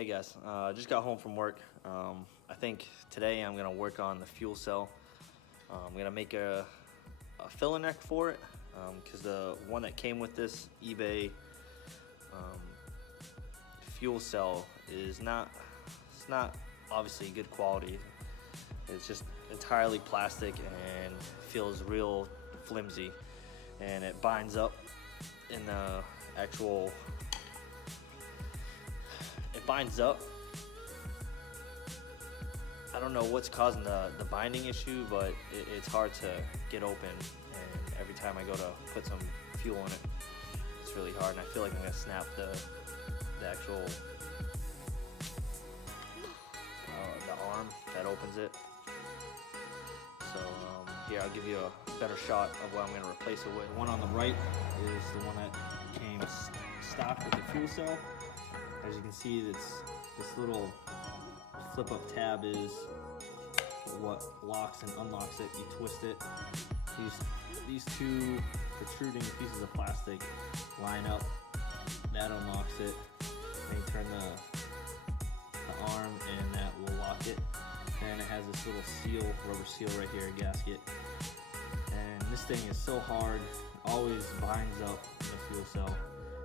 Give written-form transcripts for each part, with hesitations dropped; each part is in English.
Hey guys, just got home from work. I think today I'm gonna work on the fuel cell. I'm gonna make a filler neck for it because the one that came with this eBay fuel cell is not obviously good quality. It's just entirely plastic and feels real flimsy, and it binds up in the actual. It binds up. I don't know what's causing the binding issue, but it's hard to get open, and every time I go to put some fuel in it, it's really hard, and I feel like I'm gonna snap the actual the arm that opens it. So here, I'll give you a better shot of what I'm gonna replace it with. The one on the right is the one that came stock with the fuel cell. As you can see, this little flip-up tab is what locks and unlocks it. You twist it. These two protruding pieces of plastic line up. That unlocks it. Then you turn the arm, and that will lock it. And it has this little seal, rubber seal right here, a gasket. And this thing is so hard, always binds up in the fuel cell.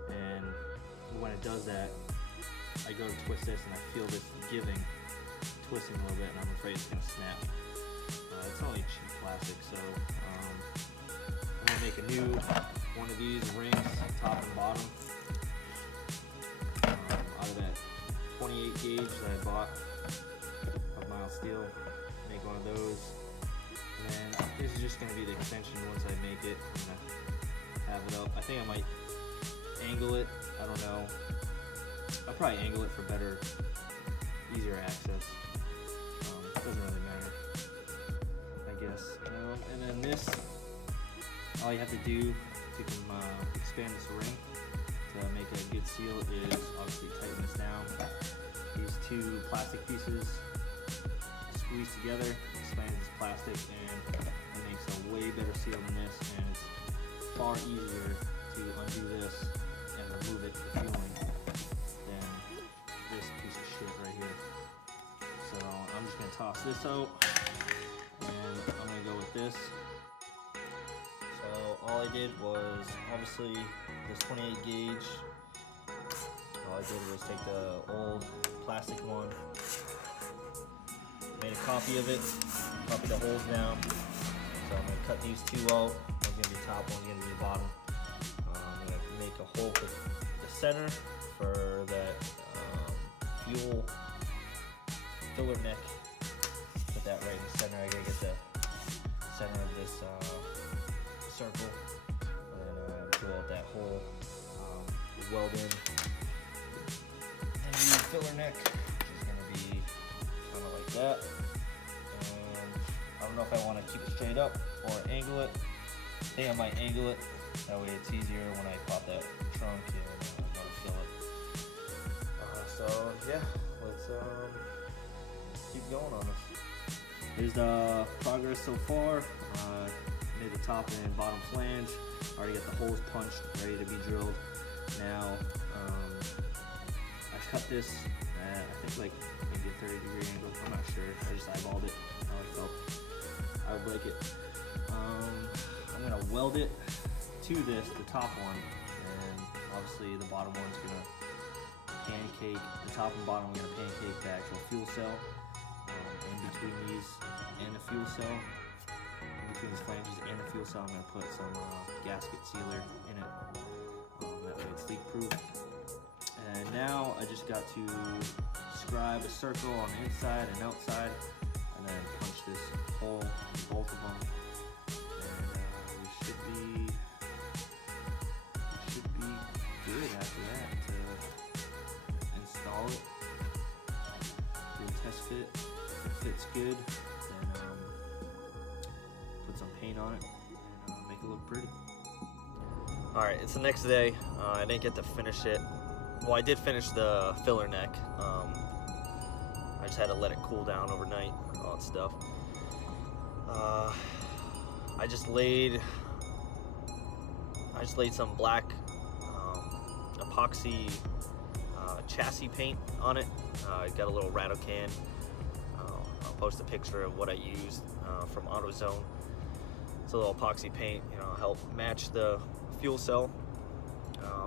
And when it does that, I go to twist this and I feel this twisting a little bit, and I'm afraid it's gonna snap. It's only cheap plastic, so I'm gonna make a new one of these rings, top and bottom, out of that 28 gauge that I bought of mild steel. Make one of those, and then this is just gonna be the extension. Once I make it, I'm gonna have it up. I think I might angle it. I don't know. I'll probably angle it for better, easier access. Doesn't really matter, I guess. And then this, all you have to do to expand this ring to make a good seal is obviously tighten this down. These two plastic pieces squeeze together, expands this plastic, and it makes a way better seal than this, and it's far easier to undo this and remove it for fueling than this piece of shit right here. So I'm just gonna toss this out, and I'm gonna go with this. So all I did was, obviously, this 28 gauge, all I did was take the old plastic one, made a copy of it, copied the holes down. So I'm gonna cut these two out. One's gonna be top, one's gonna be bottom. I'm gonna make a hole for the center for that fuel filler neck. Put that right in the center. I gotta get the center of this circle, and then drill out that hole, weld in the new filler neck, which is gonna be kind of like that. And I don't know if I want to keep it straight up or angle it. I think I might angle it. That way it's easier when I pop that trunk and go to fill it. So yeah, let's keep going on this. Here's the progress so far. Made the top and bottom flange. Already got the holes punched, ready to be drilled. Now I cut this at, I think, like maybe a 30-degree angle. I'm not sure. I just eyeballed it how I felt I would like it. I'm gonna weld it to this, the top one, and obviously the bottom one's gonna pancake. The top and bottom are gonna pancake the actual fuel cell. In between these and the fuel cell, in between these flanges and the fuel cell, I'm gonna put some gasket sealer in it. That way it's leak proof. And now I just got to scribe a circle on the inside and outside, and then punch this hole in both of them. And we should be good after that to install it. Do a test fit. If it fits good, then put some paint on it and make it look pretty. Alright, it's the next day. I didn't get to finish it. Well, I did finish the filler neck. I just had to let it cool down overnight, all that stuff. I just laid some black epoxy chassis paint on it. Got a little rattle can. I'll post a picture of what I used from AutoZone. It's a little epoxy paint, help match the fuel cell.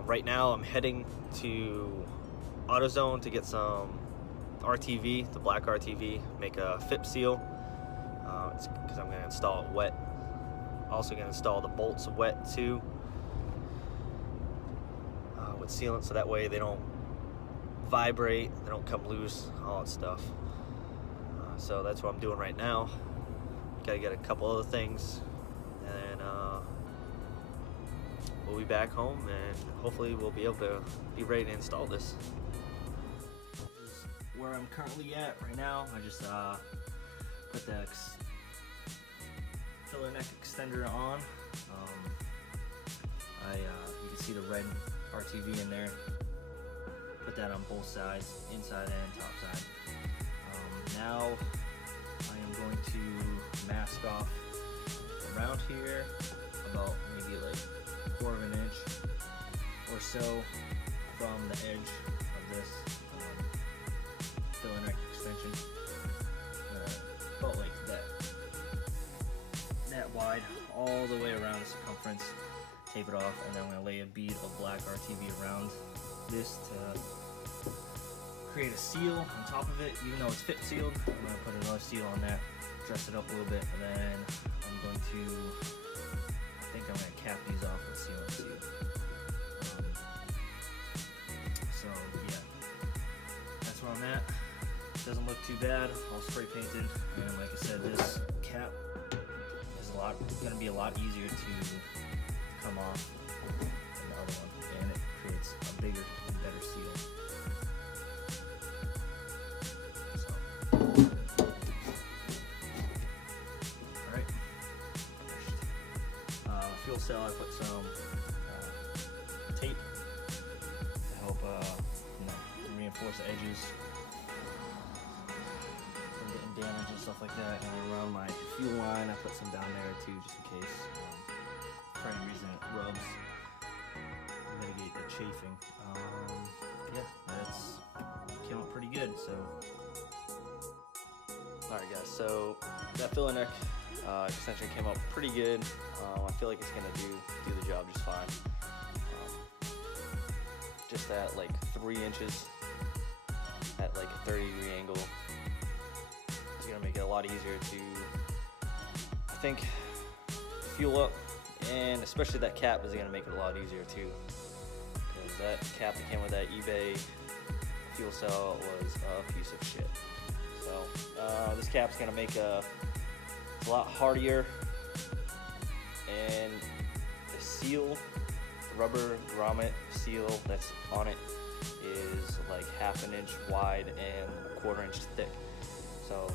Right now I'm heading to AutoZone to get some RTV, the black RTV, make a FIP seal, because I'm going to install it wet. Also going to install the bolts wet too, with sealant, so that way they don't vibrate, they don't come loose, all that stuff. So that's what I'm doing right now. Got to get a couple other things, and then we'll be back home, and hopefully we'll be able to be ready to install this. This is where I'm currently at right now. I just put the filler neck extender on. You can see the red RTV in there. Put that on both sides, inside and top side. Now I am going to mask off around here about maybe like 1/4 inch or so from the edge of this filler neck extension, about like that wide, all the way around the circumference. Tape it off, and then I'm going to lay a bead of black RTV around this to create a seal on top of it. Even though it's FIP sealed, I'm going to put another seal on that, dress it up a little bit, and then I'm going to, I think I'm going to cap these off with sealant too. So yeah, that's where I'm at. Doesn't look too bad, all spray painted, and like I said, this cap is going to be a lot easier to come off than the other one, and it creates a bigger and better seal. So, alright. Fuel cell, I put some tape to help reinforce the edges from getting damaged and stuff like that. And around my fuel line, I put some down there too, just in case. For any reason it rubs, mitigate the chafing. Yeah, that's came out pretty good. So, all right, guys. So that filler neck extension came out pretty good. I feel like it's gonna do the job just fine. Just at like 3 inches at like a 30-degree angle, it's gonna make it a lot easier to, I think, fuel up. And especially that cap is going to make it a lot easier too, because that cap that came with that eBay fuel cell was a piece of shit. So this cap's going to make it's a lot hardier, and the seal, the rubber grommet seal that's on it is like 1/2 inch wide and 1/4 inch thick. So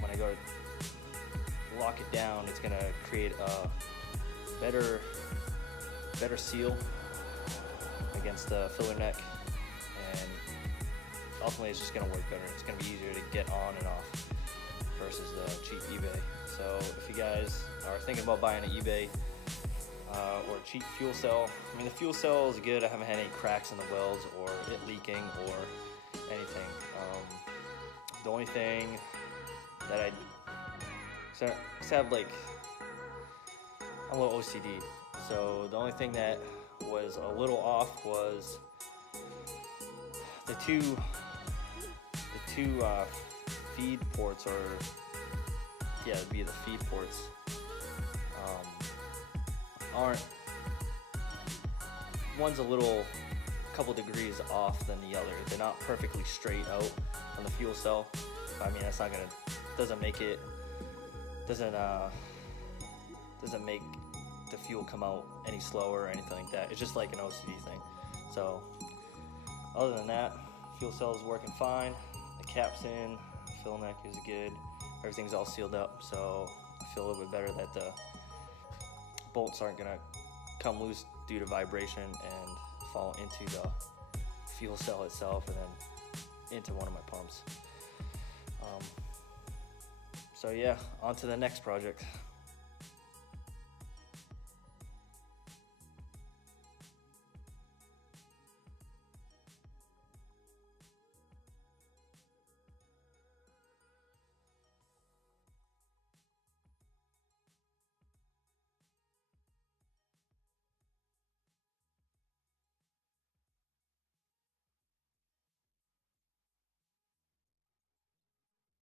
when I go to lock it down, it's going to create a better seal against the filler neck, and ultimately it's just going to work better. It's going to be easier to get on and off versus the cheap eBay. So if you guys are thinking about buying an eBay or a cheap fuel cell, I mean, the fuel cell is good. I haven't had any cracks in the welds or it leaking or anything. The only thing that I have, like, I'm a little OCD, so the only thing that was a little off was the two feed ports, or yeah, it'd be the feed ports, aren't, one's a couple degrees off than the other. They're not perfectly straight out on the fuel cell. I mean, that's not gonna, doesn't make the fuel come out any slower or anything like that. It's just like an OCD thing. So other than that, fuel cell is working fine. The cap's in, the fill neck is good. Everything's all sealed up, so I feel a little bit better that the bolts aren't gonna come loose due to vibration and fall into the fuel cell itself and then into one of my pumps. So yeah, on to the next project.